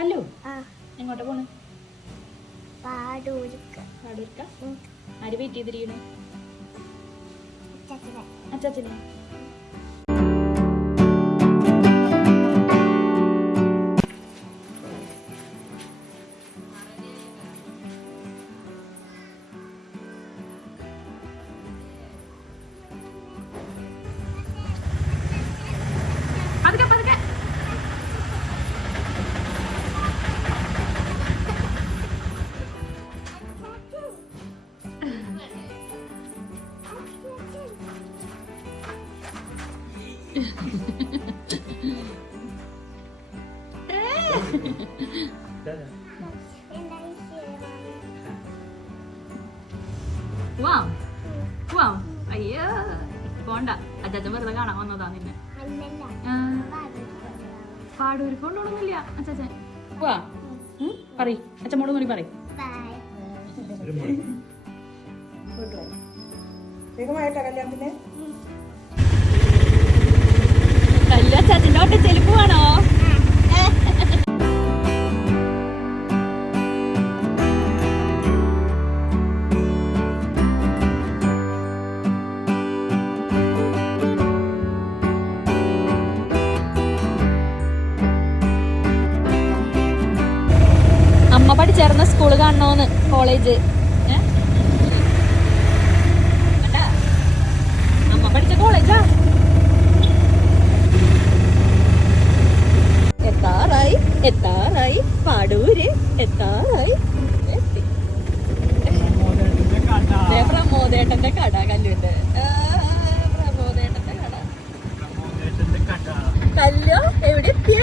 അല്ലോ? എങ്ങോട്ടാ പോണ്? പാടൂരിക്ക. ആര് വെയിറ്റ് ചെയ്തിരിക്കണു? അച്ചാച്ചനെ വാ വാവ് അയ്യോ പോണ്ട. അച്ചാച്ചൻ വെറുതെ കാണാൻ വന്നതാ നിന്നെ. പാടൂര് കൊണ്ടോണൊന്നുമില്ല അച്ചാച്ചൻ. വാ. പറ അച്ഛമ്മോട് കൂടി പറയ്. ബൈ വേഗമായിട്ടാ കല്യാണത്തിന്? അച്ചാച്ചന്റെ വേണോ അമ്മ പഠിച്ചേർന്ന സ്കൂൾ കാണണോന്ന് കോളേജ് ഏ? കണ്ടാ? അമ്മ പഠിച്ച കോളേജാ എത്താറായി എത്താറായി പാടൂര് എത്താറായി. എത്തി. പ്രമോദേട്ടന്റെ കട കല്ലുണ്ട്. പ്രമോദേട്ടന്റെ കട. കല്ലോ എവിടെ എത്തിയ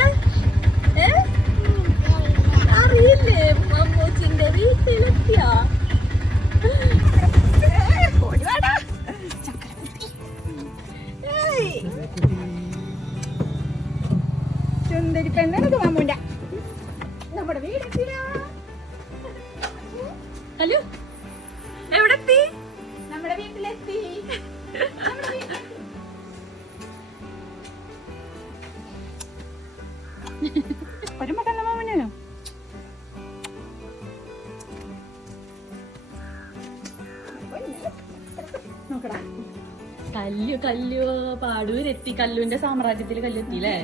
കല്ലു കല്ലു പാടൂരെത്തി കല്ലുവിന്റെ സാമ്രാജ്യത്തിൽ കല്ലെത്തി അല്ലേ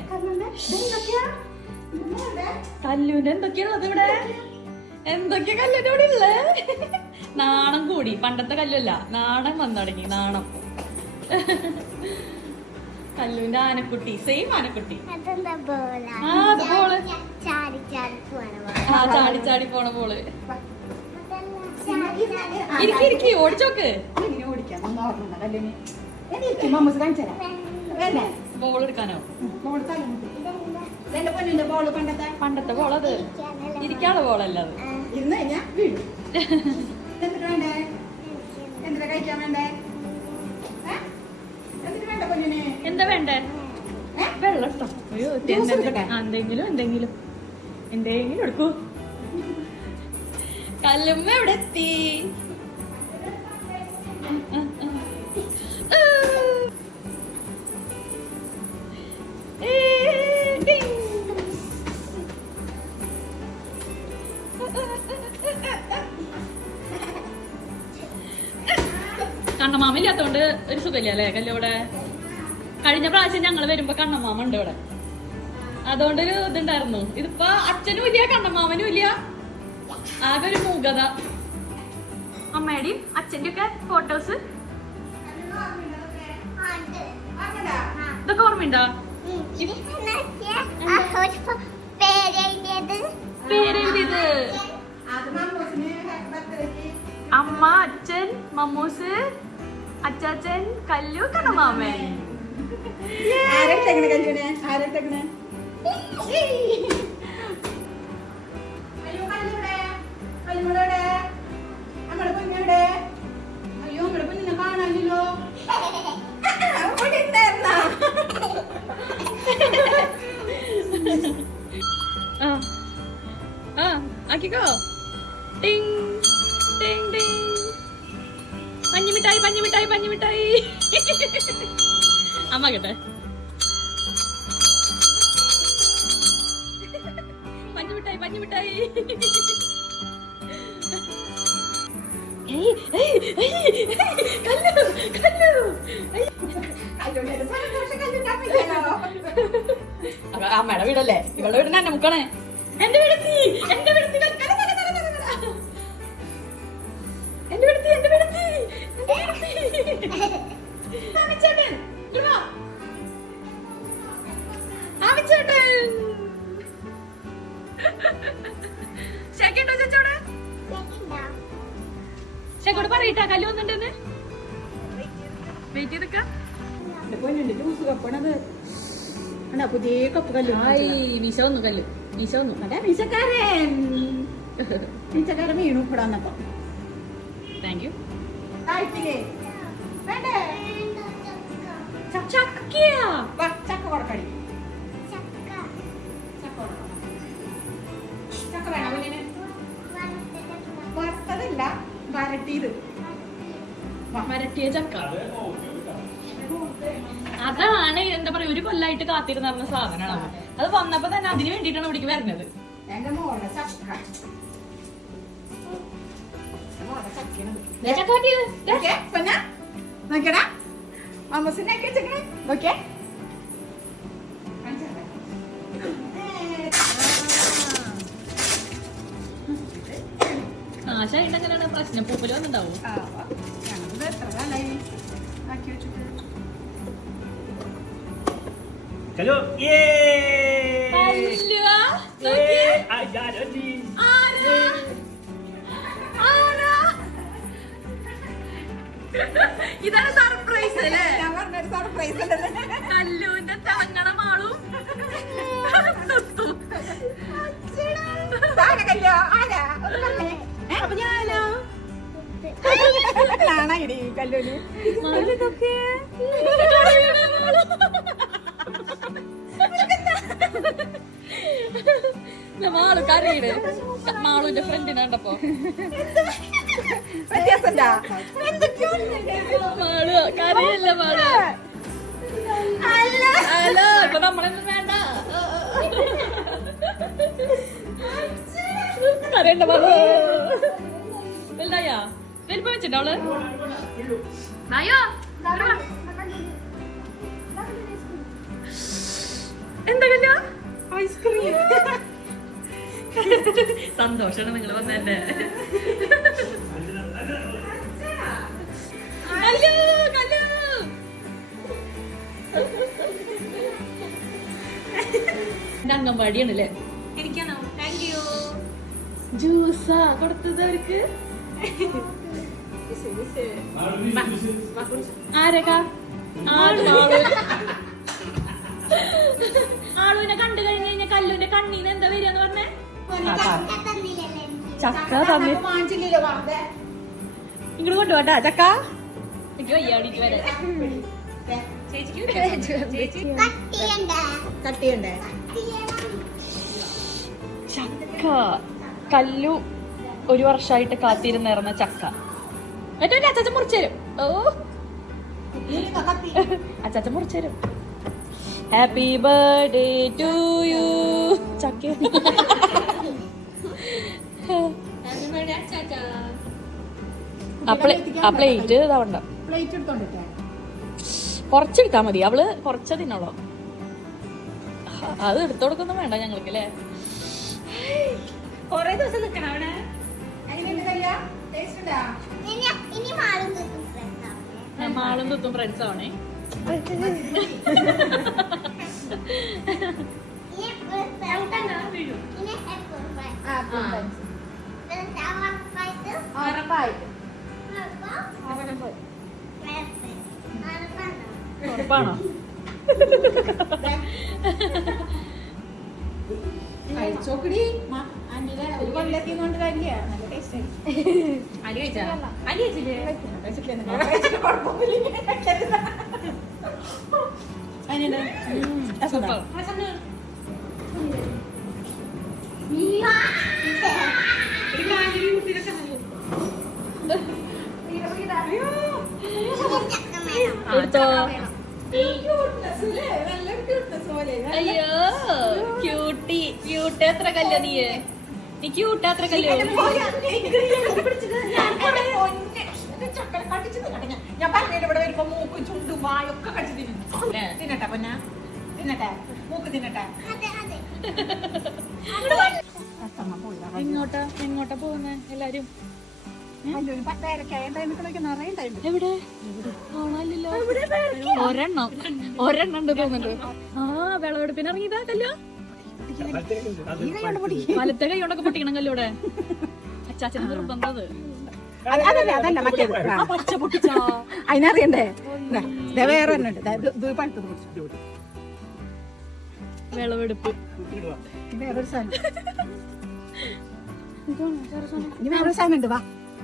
കല്ലുവിന്റെ എന്തൊക്കെയാണ് ഇവിടെ? എന്തൊക്കെ കല്ലിന്റെ ഇവിടെ ഉള്ളേ? നാണം കൂടി. പണ്ടത്തെ കല്ലല്ല. നാണം വന്നു തുടങ്ങി. നാണം. കല്ലുവിന്റെ ആനക്കുട്ടി. സെയിം ആനക്കുട്ടി. ആ, അത് ബോൾ. ചാടി ചാടി പോണ ആ ചാടി ചാടി പോണ പോൾ ഇരിക്കി ഇരിക്കി. ഓടിച്ചോക്ക്. ഇങ്ങനെ ഓടിക്കാം. വേണ്ടേ? ബോൾ എടുക്കാനോ? ബോൾ പണ്ടത്തെ? പണ്ടത്തെ ഇരിക്കാനുള്ള ബോളല്ല അത്. ഇന്ന് ഞാൻ വീഴും. വേണ്ടേ? എന്തിനാ കഴിക്കാൻ വേണ്ടേ? എന്താ വേണ്ടേ? വെള്ളം ഇട്ടോ. അയ്യോ എന്തെങ്കിലും എന്തെങ്കിലും. എന്തെങ്കിലും എടുക്കൂ. കല്ലുമ്മ എവിടെ എത്തി കണ്ണമാമ ഇല്ലാത്തോണ്ട് ഒരു സുഖമില്ല അല്ലേ? കല്ലോടെ കഴിഞ്ഞ പ്രാവശ്യം ഞങ്ങൾ വരുമ്പോ കണ്ണമാമ ഉണ്ട് ഇവിടെ. അതുകൊണ്ടൊരു ഇതുണ്ടായിരുന്നു. ഇതിപ്പോ അച്ഛനും ഇല്ല കണ്ണമാമനും ഇല്ല. ആകെ ഒരു മൂകത. അമ്മയുടെയും അച്ഛന്റെ ഒക്കെ ഫോട്ടോസ് ഇതൊക്കെ ഓർമ്മയുണ്ടോ? പേരെഴുതിയത്. അമ്മ അച്ഛൻ മമ്മൂസ്. അച്ചാച്ചൻ കല്ലു കണ്ണമാമൻ ആ ആക്കിക്കോ. ടിങ് ടിങ് ടിങ്. പഞ്ഞിമിഠായി പഞ്ഞിമിഠായി പഞ്ഞിമിഠായി. അമ്മ കേട്ടെ പഞ്ഞിമിഠായി പഞ്ഞു മിഠായി ഏയ്, മിഠായി ഏയ്, കല്ലു, കല്ലു. അമ്മയുടെ വീടല്ലേ? ഇവളുടെ വീടിന് തന്നെ മുക്കണേ. എന്റെ വീടെത്തി മീശ വന്നു കല്ല്. മീശ വന്നു അതെ മീശക്കാരൻ. മീശക്കാരൻ വീണു. ഇവിടെ വന്നപ്പോ. Thank you. ചക്ക. കൊടുക്കടി. ചക്ക ചക്ക വേണം കുഞ്ഞിന്? വറുത്തതല്ല വരട്ടിയത്. വരട്ടിയ ചക്ക. അതാണ് എന്താ പറയാ ഒരു കൊല്ലായിട്ട് കാത്തിരുന്ന പറഞ്ഞ സാധനമാണ് അത്. വന്നപ്പോ തന്നെ അതിന് വേണ്ടിട്ടാണ് ഇവിടേക്ക് വരുന്നത്. ആശ ഇണ്ടെങ്കിലാണ്. എങ്ങനെയാണ് പ്രശ്നം. പൂപ്പൽ കാലായി? ആക്കി വെച്ചിട്ട്. ആരാ? ആരാ? ഇതാണ് സർപ്രൈസ് അല്ലേ ഞാൻ surprise ഉണ്ടെന്ന്. കല്ലൂന്റെ തിളങ്ങണ മാളും തുത്തും. ഇതാരാ കല്യാ? മാൾ കരയിട് മാളുവിന്റെ ഫ്രണ്ടിനെ കണ്ടപ്പോ? Mall കരയല്ല mall. ഹലോ ഇപ്പൊ നമ്മളൊന്നും വേണ്ട. കരയണ്ട മാൾ. വലുതായാ? വലിപ്പം വെച്ചിട്ടോ അവൾ? അയ്യോ സന്തോഷാണ് നിങ്ങൾ വന്നെ എന്റെ അംഗൻവാടിയാണ് അല്ലേ? എനിക്കാണോ താങ്ക് യു ജ്യൂസാ കൊടുത്തത് അവർക്ക്. ആരൊക്കെ? ആളുവിനെ കണ്ടു കഴിഞ്ഞ് കഴിഞ്ഞാൽ കല്ലുവിന്റെ കണ്ണീന്ന് എന്താ വരിക ചക്ക തമ്മിൽ ഇങ്ങോട്ട് കൊണ്ടുപോട്ടാ ചക്ക കട്ടിയുണ്ടേ? ചക്ക. കല്ലു ഒരു വർഷമായിട്ട് കാത്തിരുന്നിറന്ന ചക്ക. ഏറ്റവും അച്ചാച്ച മുറിച്ചു തരും. ഓ. അച്ചാച്ച മുറിച്ചു തരും. ഹാപ്പി ബർത്ത്ഡേ ടു യു ചക്ക ആ പ്ലേറ്റ് ഇതാവണ്ട. കുറച്ചെടുത്താ മതി. അവൾ കുറച്ച് തിന്നോളൂ അത് എടുത്തു കൊടുക്കൊന്നും വേണ്ട ഞങ്ങൾക്ക് അല്ലേ? കൊറേ ദിവസം നിക്കണം അവിടെ. മാളും തുത്തും ഫ്രണ്ട്സ് ആവണേ. ഉറപ്പാണോ? കഴിച്ചോക്കടി. ഒരു കൊല്ലത്തിന്നുകൊണ്ട് കാര്യ നല്ല ടേസ്റ്റ് അരി കഴിച്ചാ? അരി കഴിച്ചില്ലേ? സൂപ്പർ എടുത്തോ? അയ്യോ. ക്യൂട്ടി. ക്യൂട്ട് എത്ര കല്ല നീ നീ ക്യൂട്ടാ അത്ര കല്ലോ ഞാൻ. പറഞ്ഞില്ല ഇവിടെ വരുമ്പോ മൂക്കും ചുണ്ടും വായൊക്കെ കടിച്ചു തിന്നും. തിന്നട്ടെ പൊന്ന? തിന്നട്ടെ? മൂക്ക് തിന്നട്ടെ. എങ്ങോട്ടാ? എങ്ങോട്ടാ പോകുന്നേ എല്ലാരും? എവിടെ? ഒരെണ്ണം. ഒരെണ്ണം ഉണ്ട് തോന്നുന്നുണ്ട് ആ വിളവെടുപ്പിന് ഇറങ്ങിയതാ കല്ലോ? വലത്തെ കൈ കൊണ്ടൊക്കെ പൊട്ടിക്കണം കല്ലോടെ അച്ചാച്ചന് നിർബന്ധം അത്. അത് അതല്ല മറ്റേത്. അതിനറിയണ്ടേ? ദാ, ദേ വേറെ പഴുത്തത് പിടിച്ചു. വിളവെടുപ്പ്. വേറൊരു സാധനം. ഇനി വേറൊരു സാധനം ഉണ്ട്. വാ.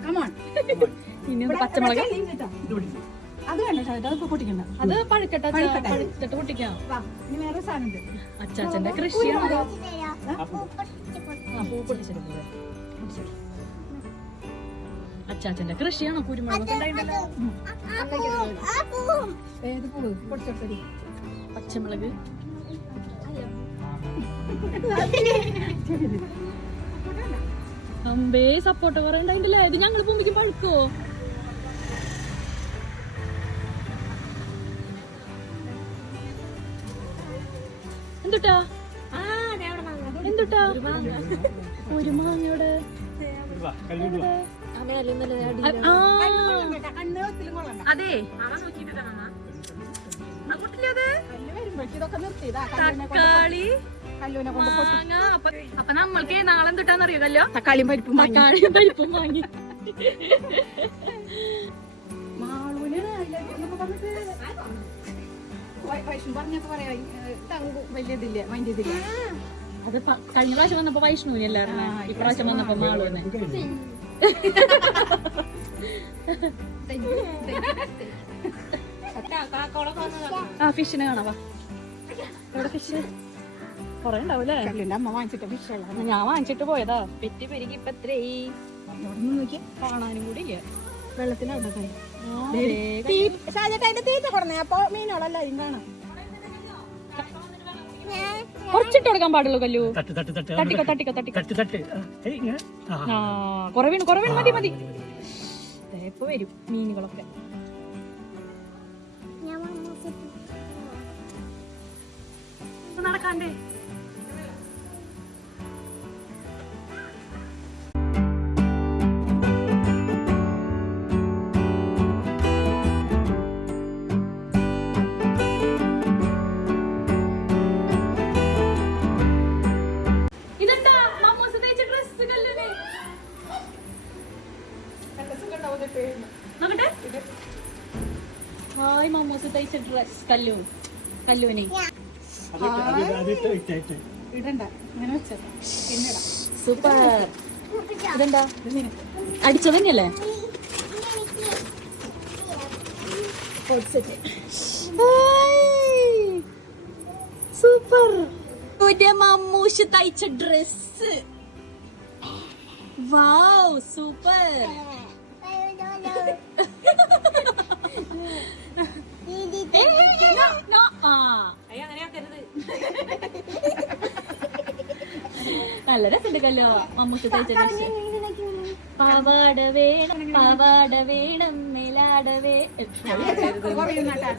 കമോൺ ഇനി പച്ചമുളക്? അത് വേണ്ട അത് പഴുക്കട്ടെ. പഴുത്തിട്ട് പൊട്ടിക്കാം. വാ ഇനി വേറൊരു സാധനം ഉണ്ട്. അച്ചാച്ചന്റെ കൃഷിയാണ് പൂ പൊട്ടിച്ച് അച്ചാച്ചന്റെ കൃഷിയാണോ കുരുമുളക്? പച്ചമുളക്. അമ്പേ സപ്പോർട്ട് കുറെ ഉണ്ടായിട്ടില്ലേ ഇത് ഞങ്ങൾ ഭൂമിക്ക് പഴുക്കോ എന്തുട്ടാ? എന്തുട്ടാ? ഒരു മാങ്ങയുടെ. അതെ. തക്കാളി മാങ്ങ. അപ്പൊ അപ്പൊ നമ്മൾക്ക് നാളെ എന്തുട്ടാന്നറിയോ കല്ലോ തക്കാളിയും പരിപ്പും തക്കാളിയും തക്കാളി പരിപ്പും വാങ്ങി. പറഞ്ഞൊക്കെ പറയാ. വലിയ ഇതില്ല മൈൻഡ് ഇതില്ല അത് കഴിഞ്ഞ പ്രാവശ്യം വന്നപ്പോ വൈഷ്ണുവിന് എല്ലാവരും ഇപ്രാവശ്യം വന്നപ്പോ മാളുവിനെ ആ ഫിഷിനെ കാണാവാ ഫിഷ് കൊറേ ഉണ്ടാവൂലേ അമ്മ വാങ്ങിച്ചിട്ട് ഫിഷ് ഞാൻ വാങ്ങിച്ചിട്ട് പോയതാ. പെറ്റി പെരുകി ഇപ്പൊ നോക്കി കാണാനും കൂടി ഇല്ല. തീറ്റ കൊടുന്നേ. അപ്പൊ മീനുകളെല്ലാരും കാണാം. കുറച്ചിട്ട് കൊടുക്കാൻ പാടുള്ളൂ കല്ലു. തട്ട് തട്ട് തട്ട്. തട്ടിക്കോ തട്ടിക്കോ തട്ടിക്കോ. തട്ട് തട്ട്. ആ, ഏയ് ഇങ്ങനെ. ആ ആ കൊറേ വീണ് കൊറേ വീണ് മതി മതി ദേ, ഇപ്പൊ വരും മീനുകളൊക്കെ. നടക്കാണ്ടേ. കല്ലു. ഇട്ട്. ഇടണ്ട. ഇങ്ങനെ വെച്ചേക്കാം. പിന്നെ ഇടാം. സൂപ്പർ ഇതെന്താ? അടിച്ചത് തന്നെയല്ലേ? സൂപ്പർ ഒരു മമ്മൂഷ് തയ്ച്ച ഡ്രസ് വാവ്. സൂപ്പർ നല്ല രസമുണ്ട് കല്ലോ തയ്ച്ച പാവാട വേണം പാവാട വേണം മേലാട വേ കുറയുന്നാട്ടാ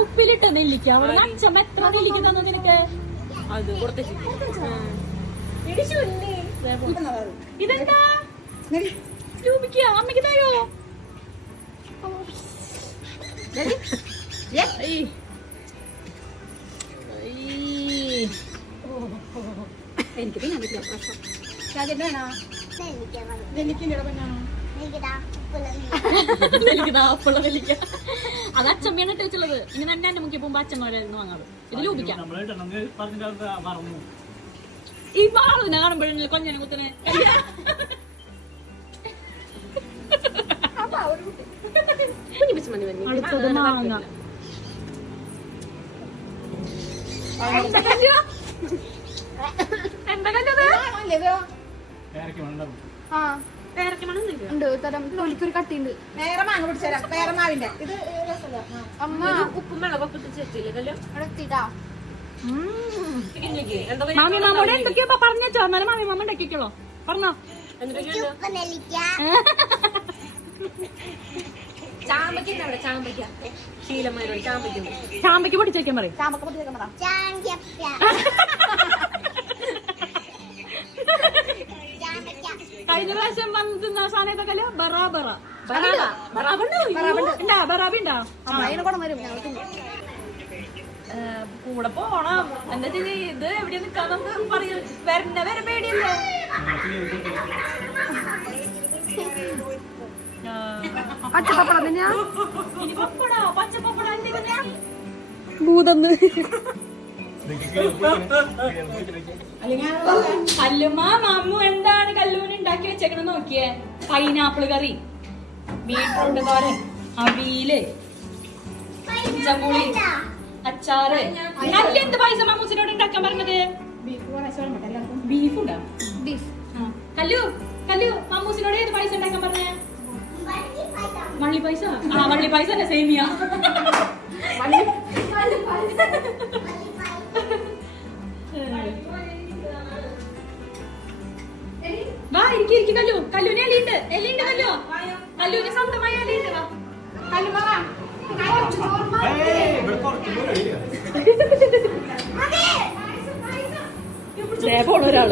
ഉപ്പിലിട്ട നെല്ലിക്ക. അവിടെ അച്ഛമ്മ എത്ര നെല്ലിക്ക തന്നു നിനക്ക്? അത് ഇതെന്താ? അമ്മയ്ക്ക് തായോ ഏയ്. ഏയ്. എനിക്ക് തിന്നാൻ പറ്റില്ല പ്രശ്നം ഷാജേട്ടൻ വേണോ നെല്ലിക്കിന്റെ നെല്ലിക്ക അത് അച്ഛമ്മയാണ് ഇട്ട് വെച്ചുള്ളത് ഇനി തന്നെ എന്റെ മുക്കി പോകുമ്പോ അച്ഛമ്മരായിരുന്നു വാങ്ങാറ് ഇത് മറന്നു ഈ പാളുവിനെ കാണുമ്പോഴേ കൊഞ്ഞനെ കുത്തനെ അടുത്തത് മാങ്ങ. തൊലിക്കൊരു കട്ടിയുണ്ട്. വേറെ മാങ്ങ പിടിച്ചേരാ മാവിന്റെ. ഇത്. അമ്മ. ഉപ്പും വെള്ളമൊക്കെ എത്തിട്ടാ മാമി മാമോടെ എന്തൊക്കെയാ പറഞ്ഞോ? എന്നാലും മാമി മാമ ഉണ്ടാക്കിക്കോളോ. പറഞ്ഞോ. ചാമ്പയ്ക്ക. പൊടിച്ചേക്കാൻ പറയും. കഴിഞ്ഞ പ്രാവശ്യം വന്നിരുന്ന സാധനത്തൊക്കെ ബറാബറ. ബറാബ. ബറാബുണ്ട്? കൂടെ പോണം. എന്താ ഇത് എവിടെ നിക്കാൻ നമുക്ക് പറയും. വരണ വരെ പേടിയല്ലേ? ആ. പച്ചപ്പപ്പടം തന്നെയാ? ഭൂതന്ന്. കല്ലുമ്മ മമ്മു എന്താണ് കല്ലൂന് ഉണ്ടാക്കി വെച്ചേക്കണ നോക്കിയേ? പൈനാപ്പിൾ കറി. ബീട്രൂട്ട് തോരൻ അവിയിൽ ഇഞ്ചമ്പുളി അച്ചാറ്. നല്ല എന്ത് പൈസ മമ്മൂസിനോട് ഉണ്ടാക്കാൻ പറഞ്ഞത്? ബീഫ് ഉണ്ടോ ബീഫ്. ആ. കല്ലു കല്ലു മമ്മൂസിനോട് ഏത് പൈസ ഉണ്ടാക്കാൻ പറഞ്ഞേ? വള്ളി പൈസ? ആ വള്ളി പൈസ അല്ല സേമിയ വാ ഇരിക്കി ഇരിക്കി കല്ലു. കല്ലുവിന് എലിയുണ്ട്. എലിയുണ്ട് കല്ലു. കല്ലുവിന് സ്വന്തമായ എലിയുണ്ട്. വാ. ദേ പോണ ഒരാൾ.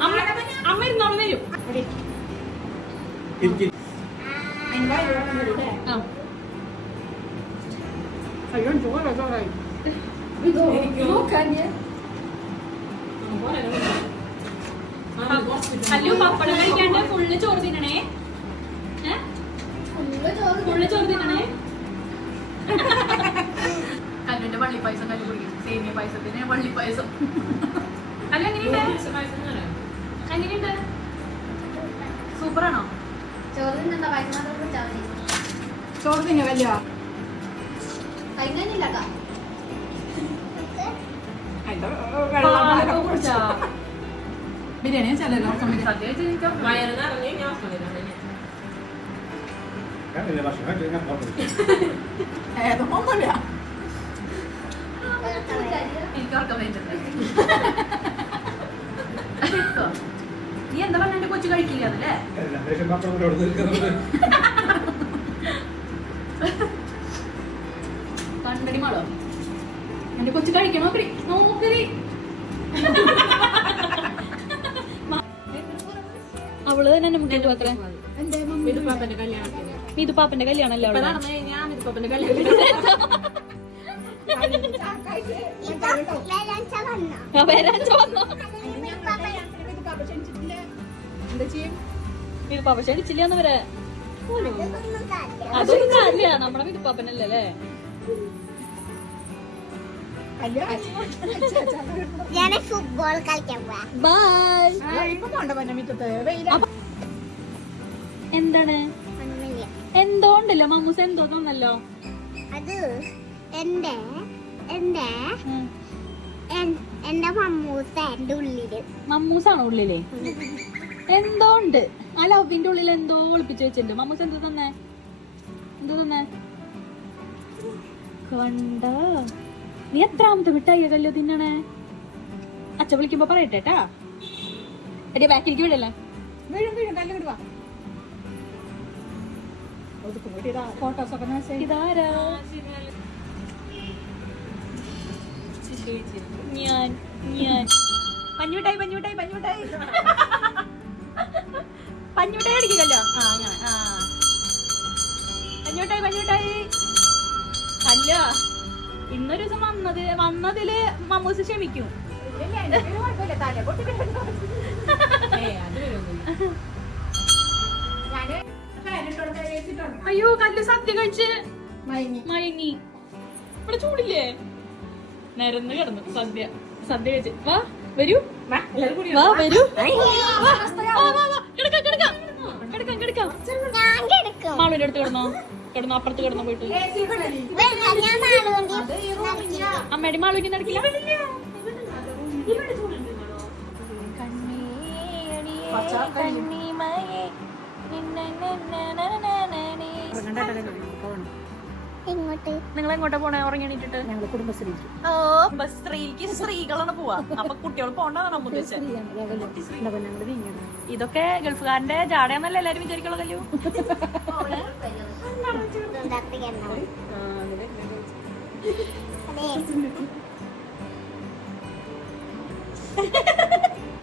അമ്മ അമ്മ ഇരുന്നോളം വരും ആ അയ്യോ ചോറ് ചോറായി കല്ലു പപ്പടം കഴിക്കാണ്ട് ഫുള്ള് ചോറ് തിന്നണേ ഏ? ഫുള്ള് ചോറ് തിന്നണേ കല്ലുവിന്റെ വള്ളി പായസം കല്ലു കുടിക്കും സേമിയ പായസത്തിന് വള്ളി പായസം കല്ലു എങ്ങനെയുണ്ട് എങ്ങനെയുണ്ട് സൂപ്പറാണോ ചോറ് തിന്നണ്ട പൈസ മാത്രം കുടിച്ചാൽ മതി ചോറ് തിന്നു കുടിച്ചാ? ബിരിയാണി ചെല്ലല്ലോ ഏതൊന്നുമില്ല നീ എന്താ പറഞ്ഞ? കൊച്ചു കഴിക്കില്ല അതല്ലേ എന്റെ കൊച്ചു കഴിക്കണോ? നോക്കടി അവൾ തന്നെ നമുക്ക് അത്രേ. ഇത് പാപ്പന്റെ അവിടെ കല്യാണം എന്താ ചെയ്യും? ഇത് പാപ്പ ക്ഷണിച്ചില്ലാന്ന് വരെ അതൊന്നും കാര്യമില്ല. നമ്മുടെ ഇത് പാപ്പനല്ലേ അല്ലേ? ഞാൻ ഫുട്ബോൾ കളിക്കാൻ പോവാ. ബൈ എന്താണ്? എന്തോ ഉണ്ടല്ലോ മമ്മൂസ് എന്തോ തോന്നല്ലോ. അത് എന്റെ എന്റെ എന്റെ മമ്മൂസ എന്റെ ഉള്ളിൽ. മമ്മൂസാണോ ഉള്ളിലെ? എന്തോ ഉണ്ട് ആ ലവിന്റെ ഉള്ളിൽ എന്തോ ഒളിപ്പിച്ചു വെച്ചിട്ടുണ്ട്. മമ്മൂസ് എന്തോ തന്നെ? എന്തോ തന്നെ? കണ്ട? നീ എത്രാമത്തെ മിഠായി കല്ലോ തിന്നണേ? അച്ഛ വിളിക്കുമ്പോ പറയട്ടെ ട്ടാ. എടി ബാക്കിലേക്ക് വിടല്ലേ വീഴും വീഴും കല്ല് വിടുവാ. ഫോട്ടോസ് ഒക്കെ ഇതാരാ? ഞാൻ ഞാൻ. പഞ്ഞുമിഠായി പഞ്ഞുമിഠായി പഞ്ഞുമിഠായി. പഞ്ഞുമിഠായി അടിക്കില്ലല്ലോ? ആ അങ്ങനെ ആ. പഞ്ഞുമിഠായി പഞ്ഞുമിഠായി. അല്ല. ഇന്നൊരു ദിവസം വന്നത് വന്നതിൽ മമ്മൂസ് ക്ഷമിക്കും. അയ്യോ കല്ല് സദ്യ കഴിച്ച് മയങ്ങി. ഇവിടെ ചൂടില്ലേ? നിരന്ന് കിടന്നു സദ്യ. സദ്യ കഴിച്ച്. വാ വരൂ. വാ വരൂ. കിടക്കാം കിടക്കാം. കിടക്കാം കിടക്കാം. ഞാൻ കിടക്കും. മാളുവിന്റെ അടുത്ത് കിടന്നോ? കിടന്നോ അപ്പുറത്ത് കിടന്ന് പോയിട്ട് അമ്മയുടെ മാളുവിന്റെ നടക്കില്ല? ഇങ്ങോട്ട്. നിങ്ങൾ എങ്ങോട്ടാ പോണേ? ഉറങ്ങി ഞങ്ങൾ കുടുംബശ്രീക്ക്. ഓ ബസ് സ്ത്രീക്ക് സ്ത്രീകളാണ് പോവാ. അപ്പൊ കുട്ടികൾ പോണ്ടെന്നാണ് ഉദ്ദേശിച്ചത് വീങ്ങണം ഇതൊക്കെ ഗൾഫുകാരന്റെ ജാടയാന്നല്ലേ എല്ലാരും വിചാരിക്കുള്ളൂ കല്ലു ഉണ്ടാക്കിക്കണം അതെ.